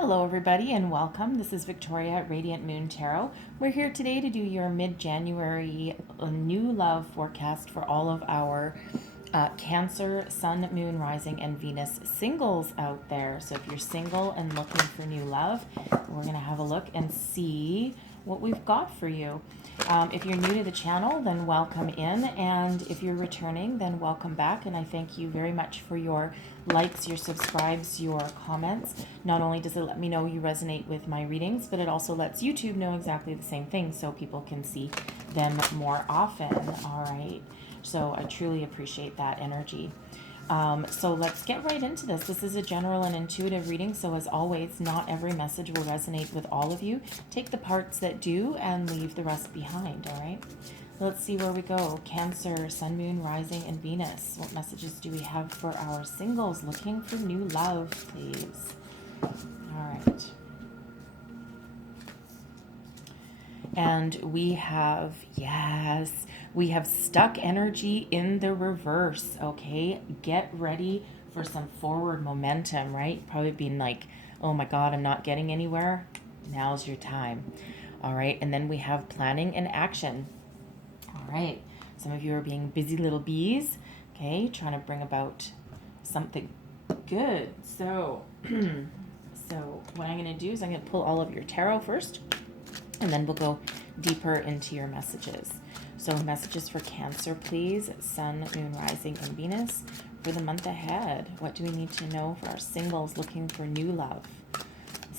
Hello, everybody, and welcome. This is Victoria at Radiant Moon Tarot. We're here today to do your mid-January new love forecast for all of our Cancer, Sun, Moon, Rising, and Venus singles out there. So if you're single and looking for new love, we're going to have a look and see what we've got for you. If you're new to the channel, then welcome in, and if you're returning, then welcome back, and I thank you very much for your likes, your subscribes, your comments. Not only does it let me know you resonate with my readings, but it also lets YouTube know exactly the same thing so people can see them more often. All right, so I truly appreciate that energy. So let's get right into this. This is a general and intuitive reading, so as always, not every message will resonate with all of you. Take the parts that do and leave the rest behind, all right? Let's see where we go. Cancer, Sun, Moon, Rising, and Venus. What messages do we have for our singles looking for new love, please? All right. And we have, yes, we have stuck energy in the reverse, okay? Get ready for some forward momentum, right? Probably been like, oh my God, I'm not getting anywhere. Now's your time. All right, and then we have planning and action. All right, some of you are being busy little bees, okay? Trying to bring about something good. So, so what I'm gonna do is I'm gonna pull all of your tarot first, and then we'll go deeper into your messages. So messages for Cancer, please. Sun, Moon, Rising, and Venus for the month ahead. What do we need to know for our singles looking for new love?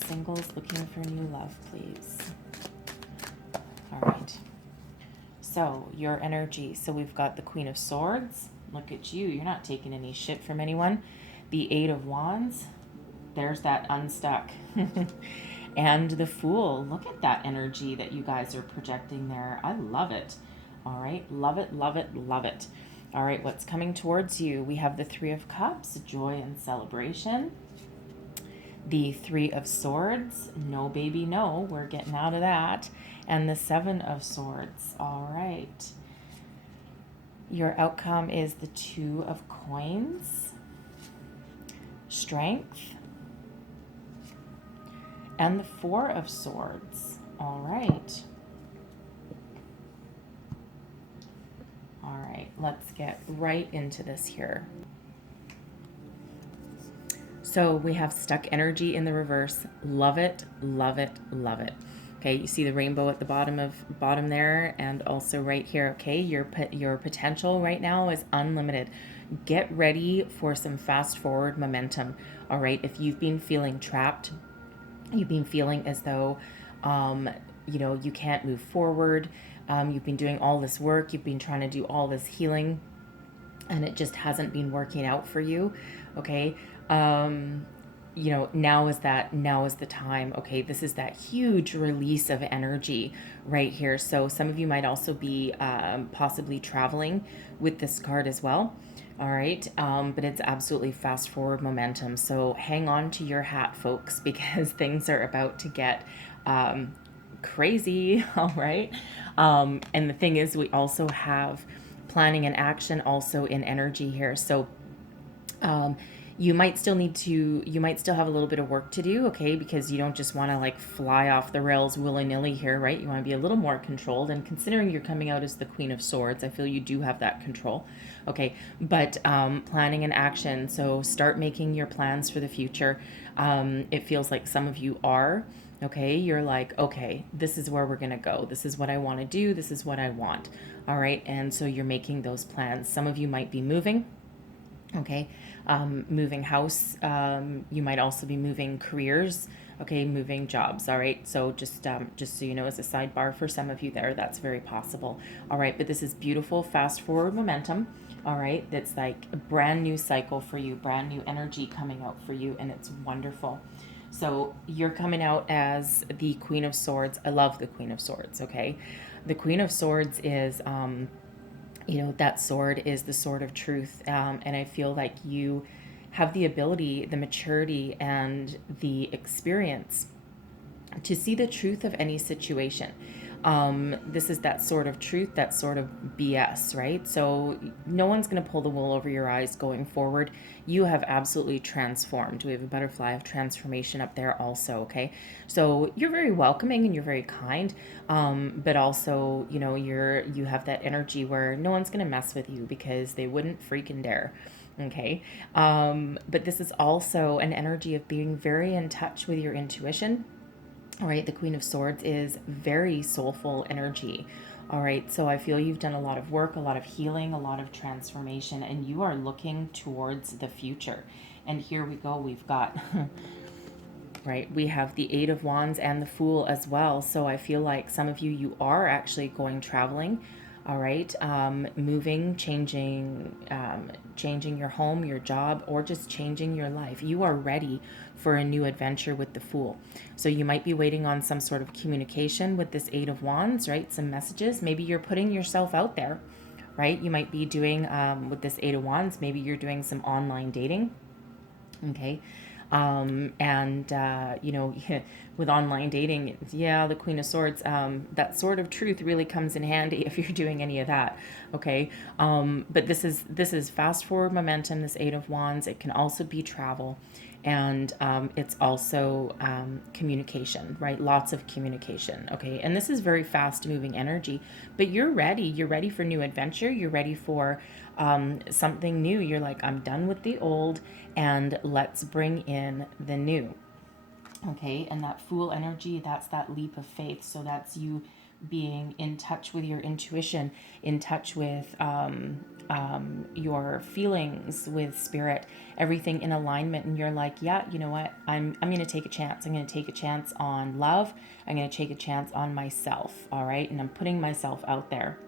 Singles looking for new love, please. All right. So your energy. So we've got the Queen of Swords. Look at you. You're not taking any shit from anyone. The Eight of Wands. There's that unstuck. And the Fool. Look at that energy that you guys are projecting there. I love it. All right. Love it, love it, love it. All right. What's coming towards you? We have the Three of Cups, joy and celebration. The Three of Swords. No, baby, no. We're getting out of that. And the Seven of Swords. All right. Your outcome is the Two of Coins. Strength. And the Four of Swords. All right. All right, let's get right into this here. So we have stuck energy in the reverse. Love it, love it, love it. Okay, you see the rainbow at the bottom there, and also right here. Okay, your potential right now is unlimited. Get ready for some fast forward momentum. All right, if you've been feeling trapped, you've been feeling as though, you can't move forward. You've been doing all this work. You've been trying to do all this healing, and it just hasn't been working out for you. Okay. Now is the time. Okay. This is that huge release of energy right here. So some of you might also be possibly traveling with this card as well. All right. But it's absolutely fast forward momentum. So hang on to your hat, folks, because things are about to get crazy. All right. And the thing is, we also have planning and action also in energy here. So you might still have a little bit of work to do, okay? Because you don't just want to like fly off the rails willy-nilly here, right? You want to be a little more controlled. And considering you're coming out as the Queen of Swords, I feel you do have that control, okay? But planning and action. So start making your plans for the future. It feels like some of you are, okay? You're like, okay, this is where we're going to go. This is what I want to do. This is what I want. All right. And so you're making those plans. Some of you might be moving. Okay, moving house. You might also be moving careers. Okay, moving jobs. All right, so just so you know, as a sidebar for some of you there, that's very possible. All right, but this is beautiful, fast forward momentum. All right, that's like a brand new cycle for you, brand new energy coming out for you, and it's wonderful. So you're coming out as the Queen of Swords. I love the Queen of Swords. Okay, the Queen of Swords is that sword is the sword of truth. And I feel like you have the ability, the maturity, and the experience to see the truth of any situation. This is that sort of truth, that sort of BS, right? So no one's going to pull the wool over your eyes going forward. You have absolutely transformed. We have a butterfly of transformation up there also, okay? So you're very welcoming and you're very kind, but also, you know, you have that energy where no one's going to mess with you because they wouldn't freaking dare. Okay. But this is also an energy of being very in touch with your intuition. All right, the Queen of Swords is very soulful energy. All right, so I feel you've done a lot of work, a lot of healing, a lot of transformation, and you are looking towards the future. And here we go, we've got, right, we have the Eight of Wands and the Fool as well. So I feel like some of you are actually going traveling. All right, moving, changing your home, your job, or just changing your life. You are ready for a new adventure with the Fool. So you might be waiting on some sort of communication with this Eight of Wands, right? Some messages. Maybe you're putting yourself out there, right? You might be doing, with this Eight of Wands, maybe you're doing some online dating, okay? You know, with online dating, yeah, the Queen of Swords, that sort of truth really comes in handy if you're doing any of that. Okay. But this is fast forward momentum, this Eight of Wands. It can also be travel. And it's also communication, right? Lots of communication. Okay. And this is very fast moving energy, but you're ready. You're ready for new adventure. You're ready for something new. You're like, I'm done with the old and let's bring in the new. Okay. And that Fool energy, that's that leap of faith. So that's you being in touch with your intuition, in touch with your feelings, with spirit, everything in alignment. And you're like, yeah, you know what? I'm going to take a chance. I'm going to take a chance on love. I'm going to take a chance on myself. All right. And I'm putting myself out there.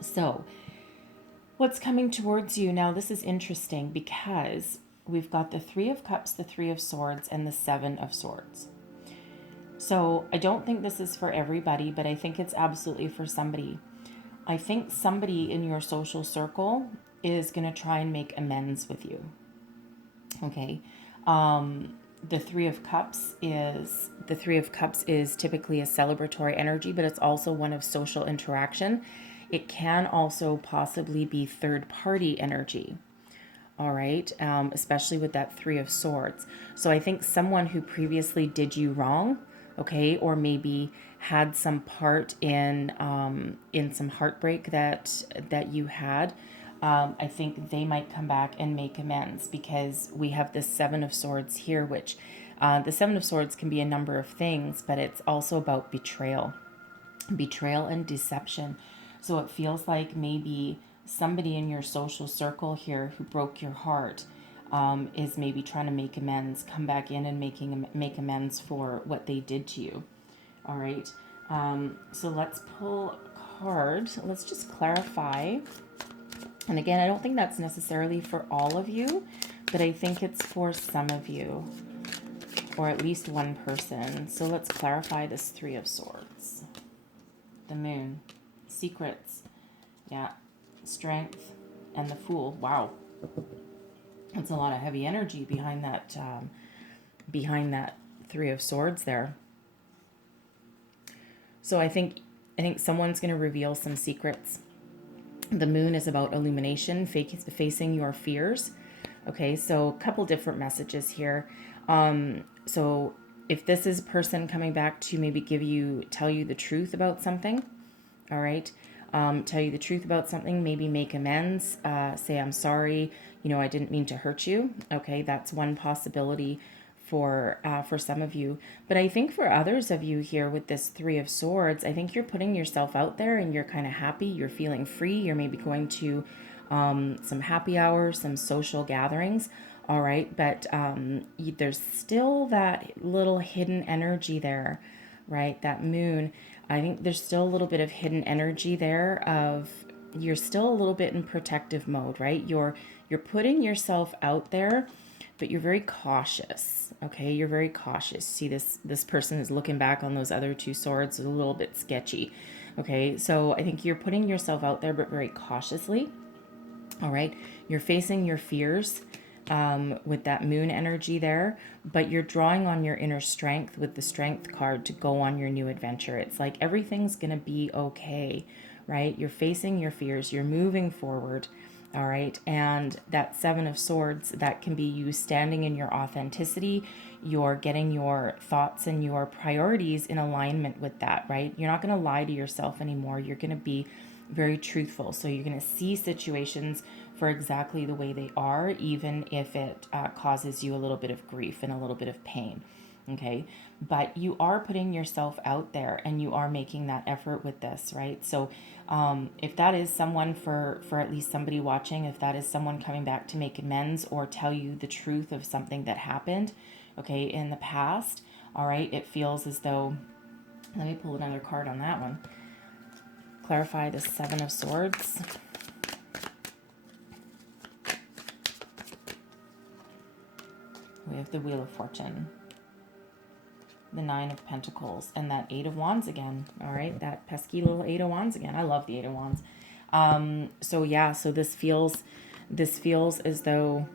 So what's coming towards you now? This is interesting because we've got the Three of Cups, the Three of Swords, and the Seven of Swords. So I don't think this is for everybody, but I think it's absolutely for somebody. I think somebody in your social circle is going to try and make amends with you. Okay. The Three of Cups is typically a celebratory energy, but it's also one of social interaction. It can also possibly be third party energy. All right. Especially with that Three of Swords. So I think someone who previously did you wrong, okay, or maybe had some part in some heartbreak that you had. I think they might come back and make amends because we have this Seven of Swords here, which the Seven of Swords can be a number of things, but it's also about betrayal and deception. So it feels like maybe somebody in your social circle here who broke your heart is maybe trying to make amends, come back in and make amends for what they did to you. All right. So let's pull a card. Let's just clarify. And again, I don't think that's necessarily for all of you, but I think it's for some of you, or at least one person. So let's clarify this Three of Swords. The Moon. Secrets. Yeah. Strength. And the Fool. Wow. That's a lot of heavy energy behind that Three of Swords there. So I think someone's going to reveal some secrets. The Moon is about illumination, facing your fears. Okay, so a couple different messages here. So if this is a person coming back to maybe tell you the truth about something, all right, tell you the truth about something, maybe make amends, say, I'm sorry, I didn't mean to hurt you. Okay, that's one possibility for some of you. But I think for others of you here with this Three of Swords, I think you're putting yourself out there and you're kind of happy, you're feeling free, you're maybe going to some happy hours, some social gatherings. All right, but there's still that little hidden energy there, right? That Moon. I think there's still a little bit of hidden energy there of you're still a little bit in protective mode, right? You're putting yourself out there, but you're very cautious. Okay, you're very cautious. See, this person is looking back on those other two swords, a little bit sketchy. Okay, so I think you're putting yourself out there, but very cautiously. All right, you're facing your fears. with that moon energy there, but you're drawing on your inner strength with the strength card to go on your new adventure. It's like everything's going to be okay, right? You're facing your fears, you're moving forward. All right. And that Seven of Swords, that can be you standing in your authenticity. You're getting your thoughts and your priorities in alignment with that, right? You're not going to lie to yourself anymore. You're going to be very truthful. So you're going to see situations for exactly the way they are, even if it causes you a little bit of grief and a little bit of pain. Okay, but you are putting yourself out there and you are making that effort with this, right? So if that is someone, for at least somebody watching, if that is someone coming back to make amends or tell you the truth of something that happened, okay, in the past, all right, it feels as though, let me pull another card on that one. Clarify the Seven of Swords. We have the Wheel of Fortune, the Nine of Pentacles, and that Eight of Wands again. All right, that pesky little Eight of Wands again. I love the Eight of Wands. So yeah, so this feels as though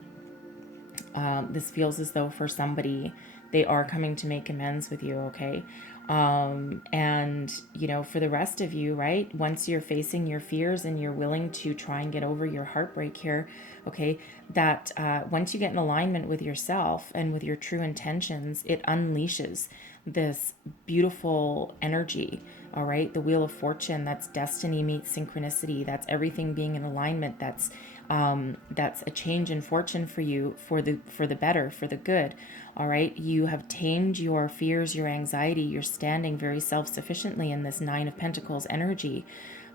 for somebody, they are coming to make amends with you. Okay. And you know, for the rest of you, right, once you're facing your fears and you're willing to try and get over your heartbreak here, okay, that once you get in alignment with yourself and with your true intentions, it unleashes this beautiful energy. All right, the Wheel of Fortune, that's destiny meets synchronicity. That's everything being in alignment. That's a change in fortune for you, for the better, for the good. All right, you have tamed your fears, your anxiety. You're standing very self-sufficiently in this Nine of Pentacles energy.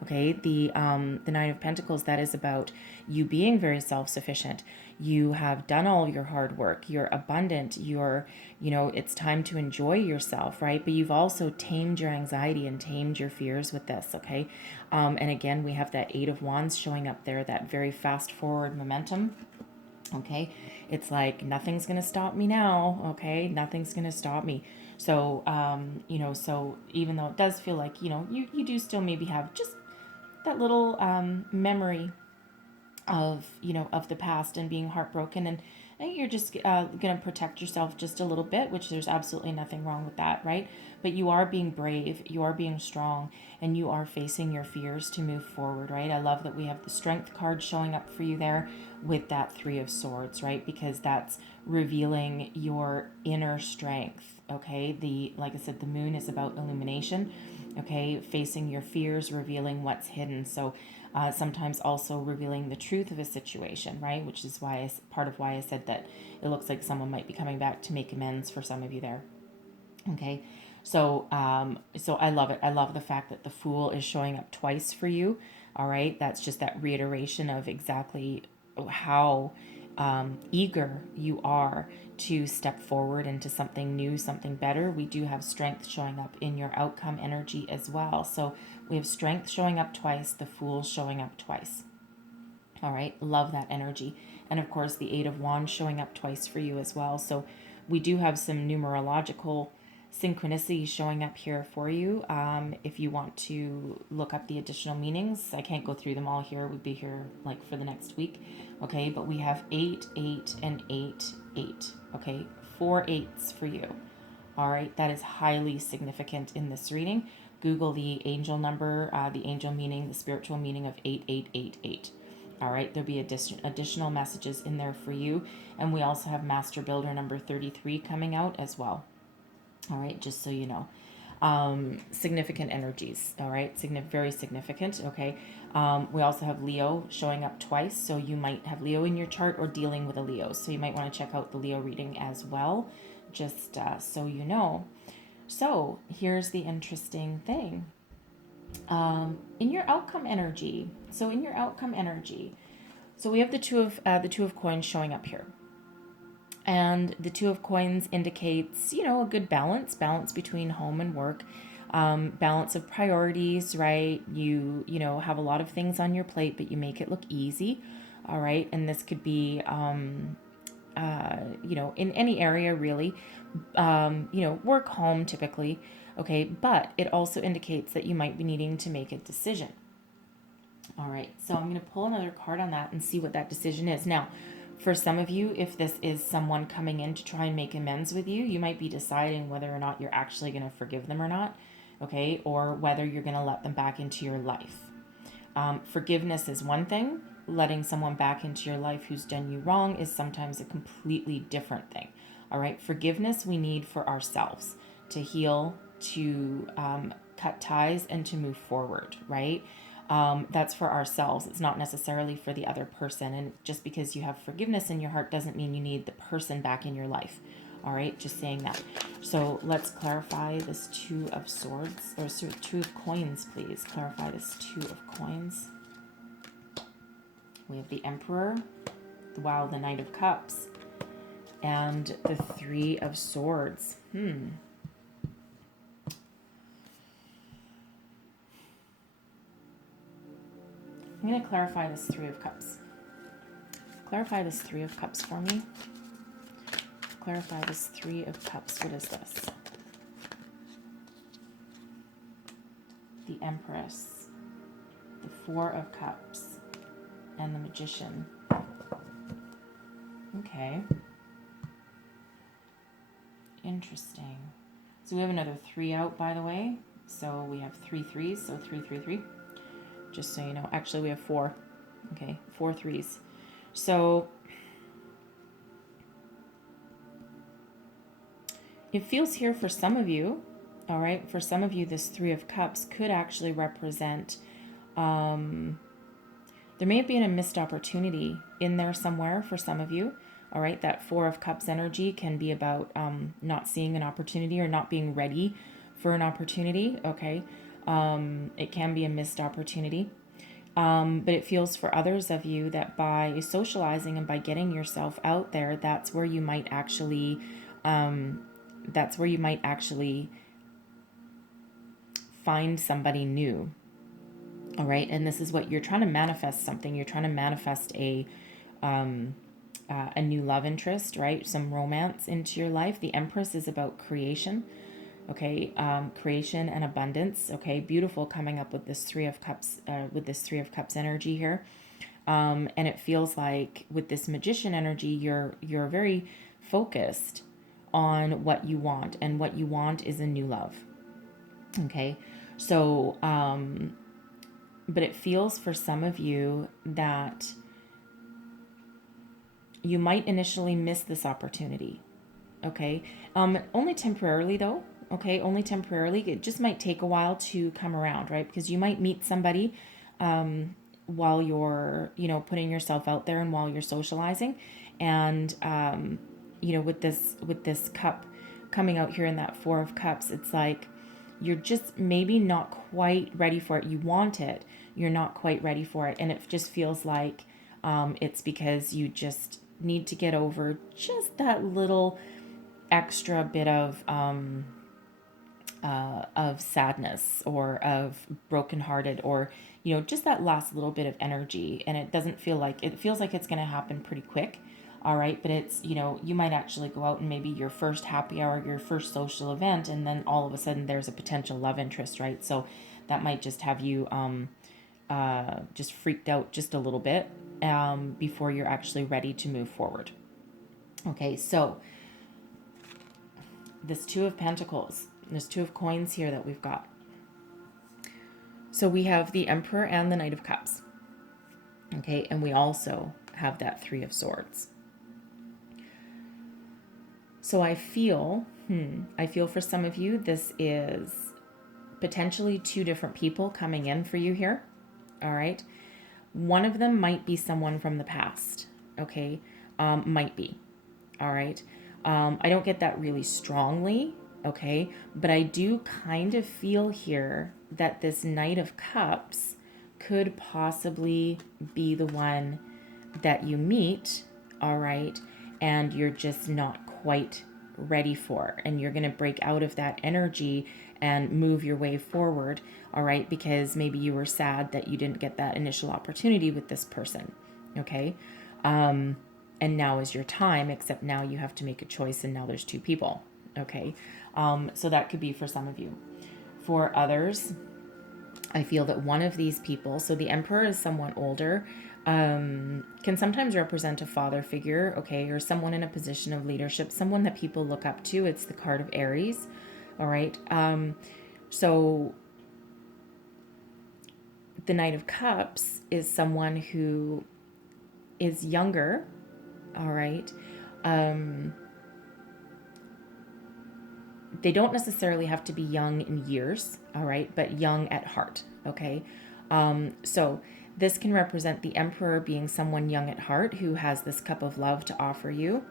Okay, the Nine of Pentacles, that is about you being very self-sufficient. You have done all your hard work. You're abundant. It's time to enjoy yourself, right? But you've also tamed your anxiety and tamed your fears with this, okay? And again, we have that Eight of Wands showing up there, that very fast forward momentum. Okay, it's like nothing's gonna stop me now. Okay, nothing's gonna stop me. So so even though it does feel like you do still maybe have just that little memory of of the past and being heartbroken, and you're just gonna protect yourself just a little bit, which there's absolutely nothing wrong with that, right? But you are being brave, you are being strong, and you are facing your fears to move forward, right? I love that we have the Strength card showing up for you there with that Three of Swords, right? Because that's revealing your inner strength. Okay, like I said, the moon is about illumination. Okay, facing your fears, revealing what's hidden. So sometimes also revealing the truth of a situation, right? Which is part of why I said that it looks like someone might be coming back to make amends for some of you there. Okay, so I love it. I love the fact that the Fool is showing up twice for you. All right, that's just that reiteration of exactly how eager you are to step forward into something new, something better. We do have Strength showing up in your outcome energy as well. So we have Strength showing up twice, the Fool showing up twice. All right, love that energy. And of course, the Eight of Wands showing up twice for you as well. So we do have some numerological synchronicity showing up here for you. If you want to look up the additional meanings, I can't go through them all here. We'd be here like for the next week. Okay, but we have 8, 8, and 8, 8. Okay, 4 8s for you. All right, that is highly significant in this reading. Google the angel number, the angel meaning, the spiritual meaning of 8888. All right, there'll be additional messages in there for you. And we also have Master Builder number 33 coming out as well. All right, just so you know. Significant energies, all right, very significant. Okay, we also have Leo showing up twice, so you might have Leo in your chart or dealing with a Leo, so you might want to check out the Leo reading as well, just so you know. So here's the interesting thing. In your outcome energy, so we have the two of coins showing up here. And the Two of Coins indicates, a good balance between home and work, balance of priorities, right? You have a lot of things on your plate, but you make it look easy, all right? And this could be, in any area really, work, home typically, okay? But it also indicates that you might be needing to make a decision. All right, so I'm going to pull another card on that and see what that decision is. Now, For some of you, if this is someone coming in to try and make amends with you, you might be deciding whether or not you're actually going to forgive them or not, okay, or whether you're going to let them back into your life. Forgiveness is one thing. Letting someone back into your life who's done you wrong is sometimes a completely different thing. All right, forgiveness we need for ourselves to heal, to cut ties, and to move forward, right? That's for ourselves. It's not necessarily for the other person. And just because you have forgiveness in your heart doesn't mean you need the person back in your life. All right, just saying that. So let's clarify this Two of Swords, or Two of Coins, please. Clarify this Two of Coins. We have the Emperor, wow, the Knight of Cups, and the Three of Swords. I'm going to clarify this Three of Cups. Clarify this Three of Cups for me. Clarify this Three of Cups. What is this? The Empress, the Four of Cups, and the Magician. Okay. Interesting. So we have another 3 out, by the way. So we have 3 threes, so 3, 3, 3. Just so you know. Actually, we have 4. Okay, 4 threes. So it feels here for some of you, all right, for some of you, this Three of Cups could actually represent, there may have been a missed opportunity in there somewhere for some of you, all right. That Four of Cups energy can be about not seeing an opportunity or not being ready for an opportunity, okay. It can be a missed opportunity. But it feels for others of you that by socializing and by getting yourself out there, that's where you might actually find somebody new. All right. And this is what you're trying to manifest, something. You're trying to manifest a new love interest, right? Some romance into your life. The Empress is about creation. Okay. Creation and abundance. Okay. Beautiful, coming up with this Three of Cups, energy here. And it feels like with this Magician energy, you're very focused on what you want, and what you want is a new love. Okay. So, but it feels for some of you that you might initially miss this opportunity. Okay. Only temporarily though. Okay. Only temporarily. It just might take a while to come around, right? Because you might meet somebody, while you're, putting yourself out there and while you're socializing. And, with this cup coming out here in that Four of Cups, it's like you're just maybe not quite ready for it. You want it, you're not quite ready for it, and it just feels like it's because you just need to get over just that little extra bit of sadness, or of brokenhearted, or just that last little bit of energy. And it doesn't feel like it feels like it's going to happen pretty quick. All right. But it's, you might actually go out and maybe your first happy hour, your first social event, and then all of a sudden there's a potential love interest, right? So that might just have you just freaked out just a little bit before you're actually ready to move forward. Okay. So this Two of Pentacles, there's Two of Coins here that we've got. So we have the Emperor and the Knight of Cups. Okay. And we also have that Three of Swords. So I feel for some of you, this is potentially 2 different people coming in for you here. All right. One of them might be someone from the past. Okay. Might be. All right. I don't get that really strongly. Okay. But I do kind of feel here that this Knight of Cups could possibly be the one that you meet. All right. And you're just not quite ready for, and you're going to break out of that energy and move your way forward. All right. Because maybe you were sad that you didn't get that initial opportunity with this person. Okay. And now is your time, except now you have to make a choice, and now there's 2 people. Okay. So that could be for some of you. For others, I feel that one of these people, so the Emperor is someone older, can sometimes represent a father figure, okay, or someone in a position of leadership, someone that people look up to. It's the card of Aries, all right. So the Knight of Cups is someone who is younger, all right. They don't necessarily have to be young in years, all right, but young at heart, okay? So this can represent the Emperor being someone young at heart who has this cup of love to offer you,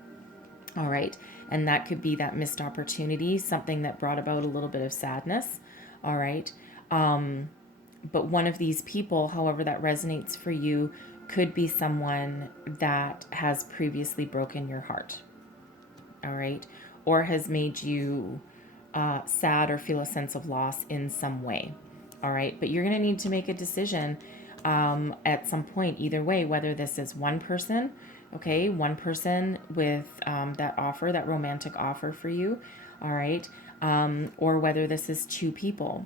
all right? And that could be that missed opportunity, something that brought about a little bit of sadness, all right? But one of these people, however that resonates for you, could be someone that has previously broken your heart, all right? Or has made you sad or feel a sense of loss in some way, all right? But you're going to need to make a decision at some point, either way, whether this is one person, okay, one person with that offer, that romantic offer for you, all right, or whether this is two people,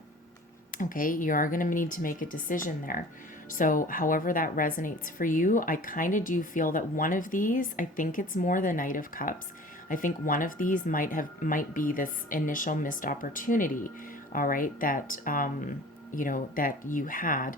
okay, you are going to need to make a decision there. So however that resonates for you, I kind of do feel that one of these, I think it's more the Knight of Cups. I think one of these might be this initial missed opportunity, all right, that that you had,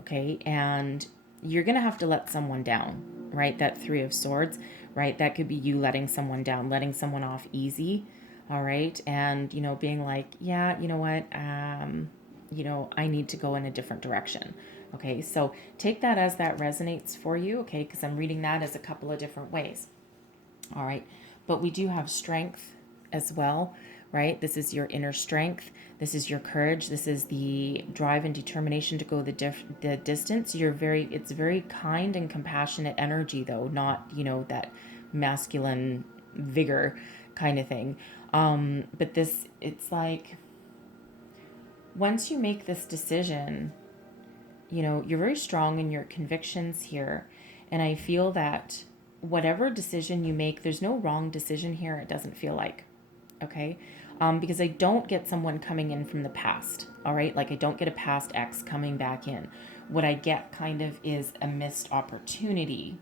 okay, and you're gonna have to let someone down, right? That Three of Swords, right? That could be you letting someone down, letting someone off easy, all right, and being like, yeah, you know what, I need to go in a different direction. Okay, so take that as that resonates for you, okay, because I'm reading that as a couple of different ways. All right, but we do have strength as well, right? This is your inner strength. This is your courage. This is the drive and determination to go the distance. It's very kind and compassionate energy, though, not, that masculine vigor kind of thing. But it's like, once you make this decision, you're very strong in your convictions here. And I feel that whatever decision you make, there's no wrong decision here, it doesn't feel like. Okay? Because I don't get someone coming in from the past. All right? Like, I don't get a past ex coming back in. What I get kind of is a missed opportunity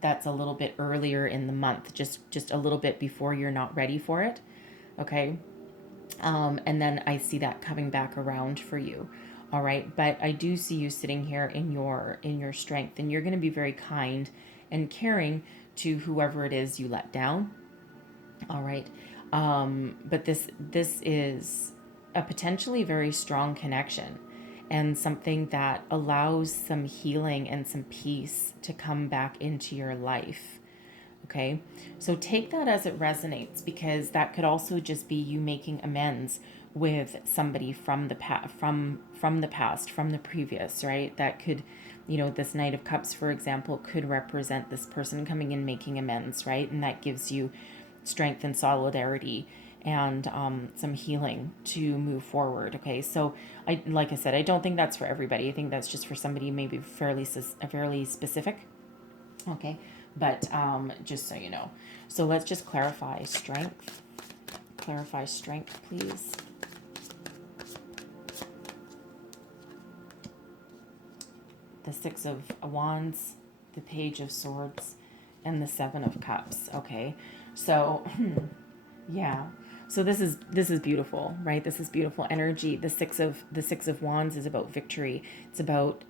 that's a little bit earlier in the month, just a little bit before you're not ready for it. Okay? And then I see that coming back around for you. All right, but I do see you sitting here in your strength, and you're going to be very kind and caring to whoever it is you let down. All right, but this is a potentially very strong connection, and something that allows some healing and some peace to come back into your life. Okay, so take that as it resonates, because that could also just be you making amends with somebody from the from the past, from the previous, right? That could, this Knight of Cups, for example, could represent this person coming in making amends, right? And that gives you strength and solidarity and some healing to move forward. Okay, so like I said, I don't think that's for everybody. I think that's just for somebody maybe fairly specific. Okay, but just so you know. So let's just clarify strength. Clarify strength, please. The Six of Wands, the Page of Swords, and the Seven of Cups. Okay, so yeah. So this is beautiful, right? This is beautiful energy. The Six of Wands is about victory. It's about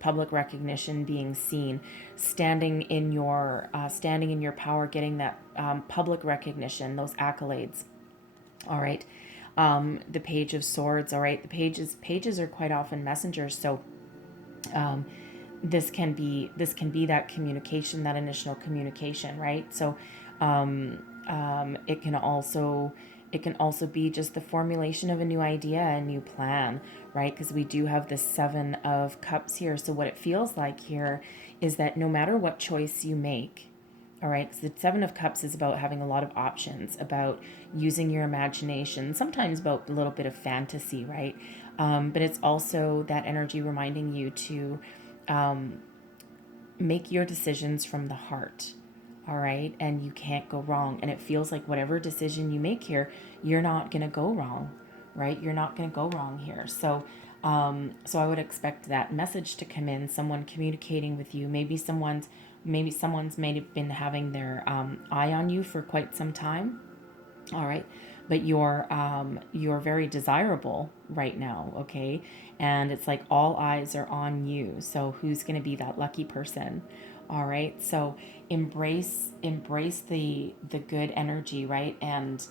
public recognition, being seen, standing in your power, getting that public recognition, those accolades. All right. The Page of Swords. All right. The pages are quite often messengers. So this can be that communication, that initial communication, right? So it can also be just the formulation of a new idea, a new plan, right? Because we do have the Seven of Cups here. So what it feels like here is that no matter what choice you make, all right, because the Seven of Cups is about having a lot of options, about using your imagination, sometimes about a little bit of fantasy, right? But it's also that energy reminding you to make your decisions from the heart, all right? And you can't go wrong. And it feels like whatever decision you make here, you're not going to go wrong, right? You're not going to go wrong here. So So I would expect that message to come in, someone communicating with you. Maybe someone's been having their eye on you for quite some time. All right, but you're very desirable right now, okay? And it's like all eyes are on you. So who's going to be that lucky person? All right, so embrace the good energy, right? And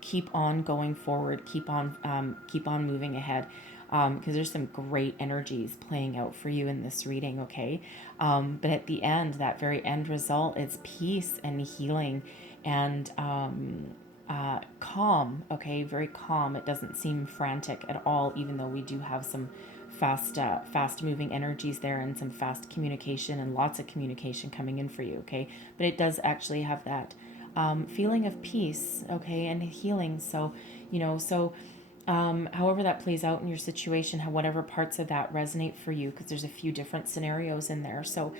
keep on going forward, keep on moving ahead, because there's some great energies playing out for you in this reading, okay? But at the end, that very end result is peace and healing, and calm, okay? Very calm. It doesn't seem frantic at all, even though we do have some fast moving energies there, and some fast communication and lots of communication coming in for you, okay? But it does actually have that feeling of peace, okay, and healing. So, however that plays out in your situation, whatever parts of that resonate for you, because there's a few different scenarios in there. So,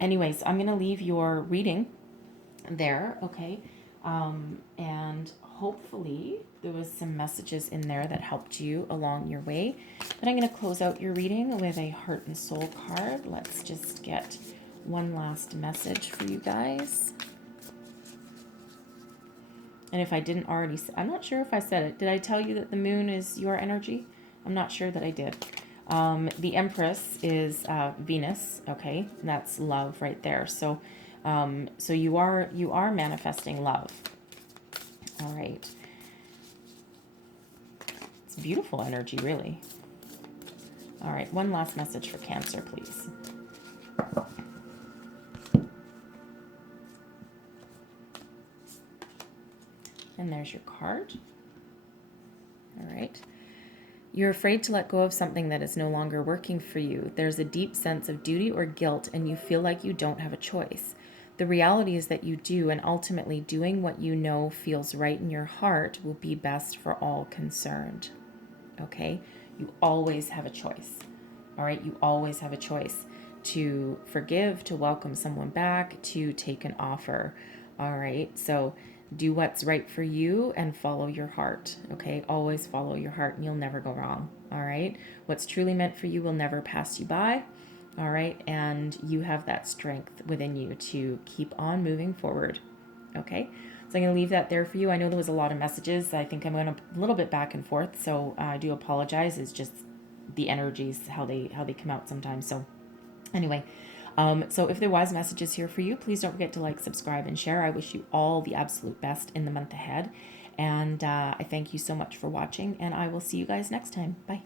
anyways, I'm going to leave your reading there, okay? And hopefully there was some messages in there that helped you along your way. But I'm going to close out your reading with a heart and soul card. Let's just get one last message for you guys. And if I didn't already, I'm not sure if I said it. Did I tell you that the moon is your energy? I'm not sure that I did. The Empress is Venus, okay? That's love right there. So so you are manifesting love. All right. It's beautiful energy, really. All right, one last message for Cancer, please. And there's your card. All right. You're afraid to let go of something that is no longer working for you. There's a deep sense of duty or guilt, and you feel like you don't have a choice. The reality is that you do, and ultimately doing what you know feels right in your heart will be best for all concerned. Okay? You always have a choice. All right? You always have a choice to forgive, to welcome someone back, to take an offer. All right? So do what's right for you and follow your heart. Okay? Always follow your heart and you'll never go wrong. All right? What's truly meant for you will never pass you by. All right, and you have that strength within you to keep on moving forward. Okay, so I'm going to leave that there for you. I know there was a lot of messages. I think I'm going a little bit back and forth, so I do apologize. It's just the energies, how they come out sometimes. So anyway, so if there was messages here for you, please don't forget to like, subscribe, and share. I wish you all the absolute best in the month ahead, and I thank you so much for watching, and I will see you guys next time. Bye.